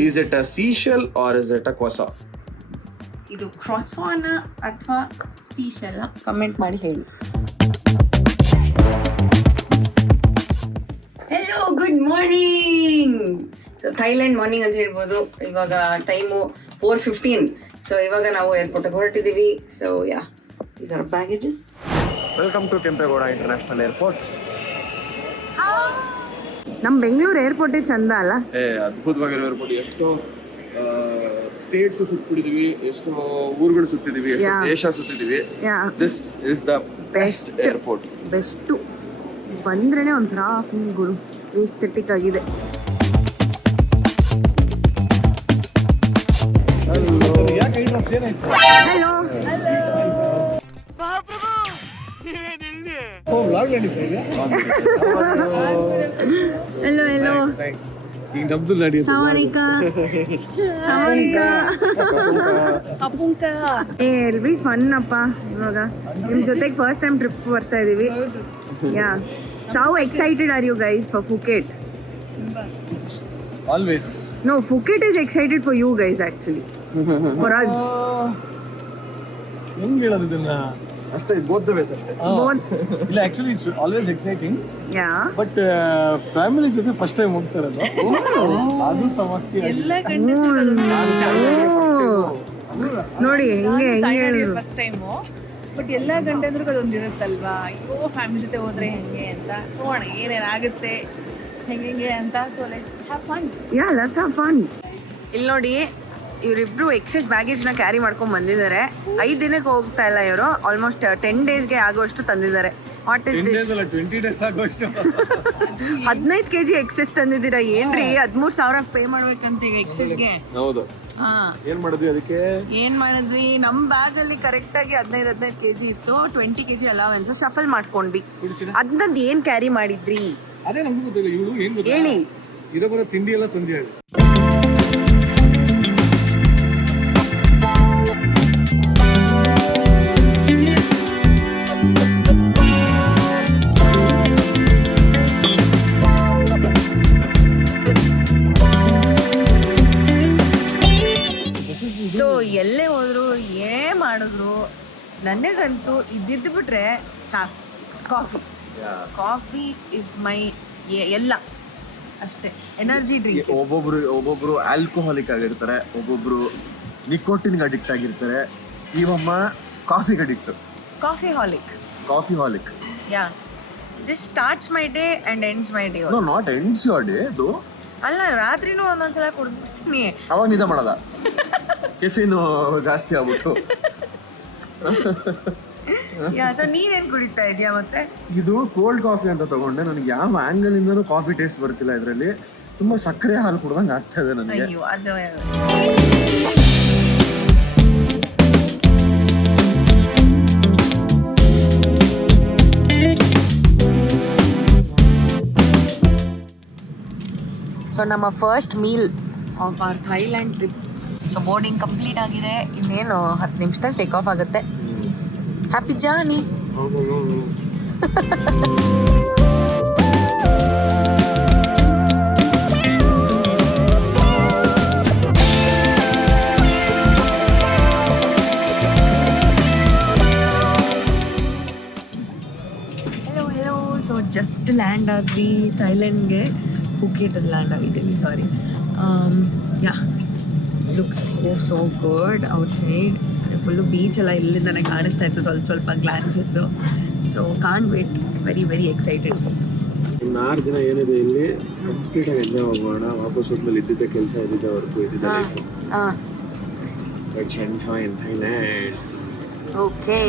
Is it a seashell or is it a ಕ್ವಾಸಾ? ಇದು ಕ್ರಾಸಾನ ಅಥವಾ ಸೀಶೆಲ್? ಕಮೆಂಟ್ ಮಾಡಿ ಹೇಳಿ. Hello, good morning. So Thailand morning ಅಂತ ಹೇಳ್ಬೋದು. ಇವಾಗ ಟೈಮು 4:15. ಸೊ ಇವಾಗ ನಾವು ಏರ್ಪೋರ್ಟಿಗೆ ಹೊರಟಿದ್ದೀವಿ. So these are baggages. Welcome to Kempegowda international airport. ನಮ್ಮ ಬೆಂಗಳೂರು ಏರ್ಪೋರ್ಟೇ ಚಂದ ಅಲ್ಲ? ಅದ್ಭುತವಾಗಿರೋ ಏರ್ಪೋರ್ಟ್. ಎಷ್ಟೋ ಸ್ಟೇಟ್ಸ್ ಸುತ್ತಿದೀವಿ, ಎಷ್ಟೋ ಊರುಗಳು ಸುತ್ತಿದೀವಿ, ಎಷ್ಟೋ ದೇಶ ಸುತ್ತಿದೀವಿ. This is the best airport. Best. ಬಂದ್ರೇನೆ ಒಂಥರ ಫೀಲ್ಗಳು ಏಸ್ಥೆಟಿಕ್ ಆಗಿದೆ. Hello hello hello. ಈಗ ನಮ್ದು ನಡೆಯುತ್ತೆ. ಇಲ್ ಬಿ ಫನ್ ಅಪ್ಪ. ಇವಾಗ ನಿಮ್ ಜೊತೆಗೆ ಫಸ್ಟ್ ಟೈಮ್ ಟ್ರಿಪ್ ಬರ್ತಾ ಇದೀವಿ. How excited are you guys for Phuket? Always. No, Phuket is excited for you guys actually. For us. ಹೆಂಗ್ ಹೇಳೋದು ಇದನ್ನ? ಅಷ್ಟೇ, both the ways ಅಷ್ಟೇ. ಇಲ್ಲ, actually it's always exciting. Yeah. But family ಜೊತೆ ಫಸ್ಟ್ ಟೈಮ್ ಹೋಗ್ತಾ ಇರೋದು, ಅದು ಸಮಸ್ಯೆ. ನೋಡಿ ಹಿಂಗೆ ಫಸ್ಟ್ ಟೈಮು. ಬಟ್ ಎಲ್ಲ ಗಂಟೆಂದ್ರಿಗೂ ಅದೊಂದು ಇರುತ್ತಲ್ವಾ, ಅಯ್ಯೋ ಫ್ಯಾಮಿಲಿ ಜೊತೆ ಹೋದ್ರೆ ಹೆಂಗೆ ಅಂತ ನೋಡೋಣ ಏನೇನಾಗುತ್ತೆ ಹೆಂಗೆ ಅಂತ. So let's have fun. Let's have fun. ಇಲ್ಲಿ ನೋಡಿ, ಇವರಿಬ್ರು ಎಕ್ಸೆಸ್ ಬ್ಯಾಗೇಜ್ನ ಕ್ಯಾರಿ ಮಾಡ್ಕೊಂಡು ಬಂದಿದ್ದಾರೆ. 5 ದಿನಕ್ಕೆ ಹೋಗ್ತಾ ಇಲ್ಲ ಇವರು, ಆಲ್ಮೋಸ್ಟ್ 10 ಡೇಸ್ಗೆ ಆಗೋಷ್ಟು ತಂದಿದ್ದಾರೆ. What is this? 20 ಡೇಸ್ ಆಗೋಷ್ಟು 15 kg ಎಕ್ಸೆಸ್ ತಂದಿದ್ದೀರಾ ಏನ್ರಿ? 13,000 ಪೇ ಮಾಡ್ಬೇಕಂತ ಈಗ ಎಕ್ಸೆಸ್ಗೆ. ಹೌದು. ಏನ್ ಮಾಡಿದ್ವಿ ಅದಕ್ಕೆ? ನಮ್ಮ ಬ್ಯಾಗ್ ಅಲ್ಲಿ ಕರೆಕ್ಟ್ ಆಗಿ 15 kg ಇತ್ತು. 20 kg ಅಲವೆನ್ಸ್ ಶಫಲ್ ಮಾಡ್ಕೊಂಡ್ವಿ. ಅದನ್ನದ್ ಏನ್ ಕ್ಯಾರಿ ಮಾಡಿದ್ರಿ? ಅದೇ ನಮ್ಗೂ ಗೊತ್ತಿಲ್ಲ. ಇವಳು ಏನ್ ಗೊತ್ತಾ, ಹೇಳಿ. ಇರೋ ಬರೋ ತಿಂಡಿ ಎಲ್ಲ ತಂದು ಹೇಳಿ. ಸೊ ಎಲ್ಲೇ ಹೋದ್ರು ಏನೇ ಮಾಡಿದ್ರು ನನಗಂತೂ ಇದ್ದಿದ್ದು ಬಿಟ್ರೆ ಸಾಕು, ಕಾಫಿ ಇಸ್ ಮೈ ಎಲ್ಲ ಅಷ್ಟೇ. Energy drink. ಒಬ್ಬೊಬ್ರು ಆಲ್ಕೋಹಾಲಿಕ್ ಆಗಿರ್ತಾರೆ, ಒಬ್ಬೊಬ್ರು ನಿಕೋಟಿನ್ ಅಡಿಕ್ಟ್ ಆಗಿರ್ತಾರೆ. ಇವಮ್ಮ ಕಾಫಿಗೆ addict. Coffeeholic. Yeah, this starts my day and ends my day. No, not ends your day. ಅದು ಅಲ್ಲ, ರಾತ್ರಿನೂ ಒಂದೊಂದ್ಸಲ ಕುಡಿದ್ಬಿಡ್ತೀನಿ. ಅವಾಗ ನಿದ್ದೆ ಮಾಡಲ್ಲ, ಕೆಫೀನು ಜಾಸ್ತಿ ಆಗ್ಬಿಟ್ಟು. ಸೊ ನೀನೇನ್ ಕುಡಿತಾ ಇದೀಯಾ ಮತ್ತೆ? ಇದು ಕೋಲ್ಡ್ ಕಾಫಿ ಅಂತ ತಗೊಂಡೆ. ನನಗೆ ಯಾವ ಆಂಗಲ್ ಇಂದನೂ ಕಾಫಿ ಟೇಸ್ಟ್ ಬರ್ತಿಲ್ಲ ಇದರಲ್ಲಿ. ತುಂಬಾ ಸಕ್ಕರೆ ಹಾಲು ಕುಡ್ದಂಗೆ ಆಗ್ತಾ ಇದೆ ನನಗೆ. ಅಯ್ಯೋ ಅದು ಸೊ ನಮ್ಮ first meal of our Thailand trip. So boarding complete ಆಗಿದೆ. ಇನ್ನೇನು 10 ನಿಮಿಷದಲ್ಲಿ ಟೇಕ್ ಆಫ್ ಆಗುತ್ತೆ. Happy journey. Hello. So just land ಆದ್ವಿ ಥೈಲ್ಯಾಂಡ್ಗೆ. ಫುಕೆಟಲ್ಲಿ ಲ್ಯಾಂಡ್ ಆಗಿದ್ದೀವಿ, sorry. Yeah, looks so good outside. Full beach ಎಲ್ಲ ಇಲ್ಲಿಂದನೇ ಕಾಣಿಸ್ತಾ ಇತ್ತು, ಸ್ವಲ್ಪ glances. So can't wait, very excited. ಇನ್ನು 6 ದಿನ ಏನಿದೆ ಇಲ್ಲಿ ಕಂಪ್ಲೀಟಾಗಿ ಎಂಜಾಯ್ ಹೋಗೋಣ. ವಾಪಸ್ ಹೋದ್ಮೇಲೆ ಇದ್ದಿದ್ದ ಕೆಲಸ ಇದ್ದಿದ್ದ ವರ್ಕು ಇದ್ದಿದ್ದ ಲೈಫು. ಹಾಂ, Let's enjoy in Thailand. Okay.